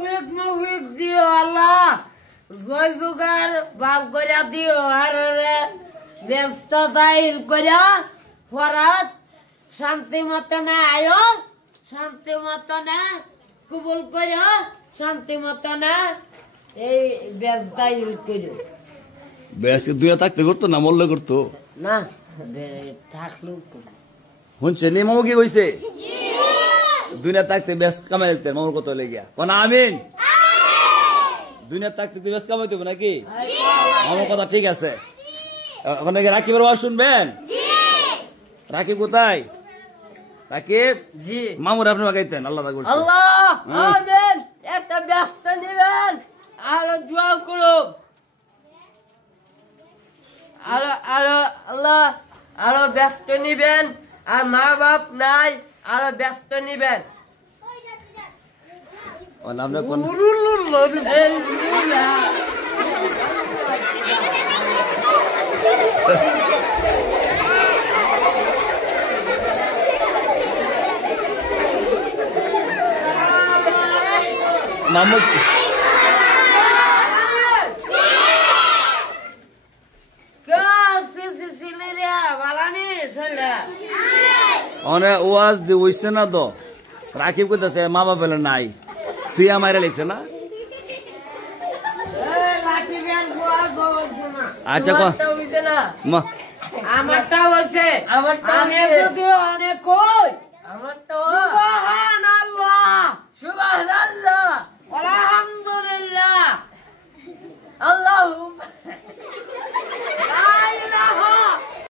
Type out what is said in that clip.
তৌফিক মৌফিক দিও আল্লাহ, জয় জুগার বাপ করিয়া দিও, আর ব্যস্ততা ইল করিয়া ফরাত শান্তি মতনে আয়ো, শান্তি মতনে কবুল করিও, শান্তি মতনে এই ব্যবসা ইল করিও। বেশি দুইয়া থাকতে করতো না মরলে করতো না, থাকলেও শুনছে নি মামু কি কইছে? দুনিয়া থাকতে বেশ কামাই দিতে মামুর কত লেগিয়া কোন আমিন। দুনিয়া থাকতে বেশ কামাই দেবো নাকি? মামুর কথা ঠিক আছে। ওখানে রাকিবের আওয়াজ শুনবেন? রাকিব কোথায়? রাকিব জি, মামুর আপনি বাগাইতেন। আল্লাহ আল্লাহ আমিন। একটা ব্যস্ত নিবেন আরো দোয়া করুন, আল্লাহ আরো ব্যস্ত নিবেন, আর মা বাপ নাই আরো ব্যস্ত নিবেন। আমরা কোন মামু অনেক ওয়াজ দি হইছে না তো। রাকিব কইতাছে মা বাপ নাই, তুই আমার লাইছে না। আচ্ছা আমারটা বলছে, অনেক কই সুবহানাল্লাহ, সুবহানাল্লাহ, আলহামদুলিল্লাহ, আল্লাহু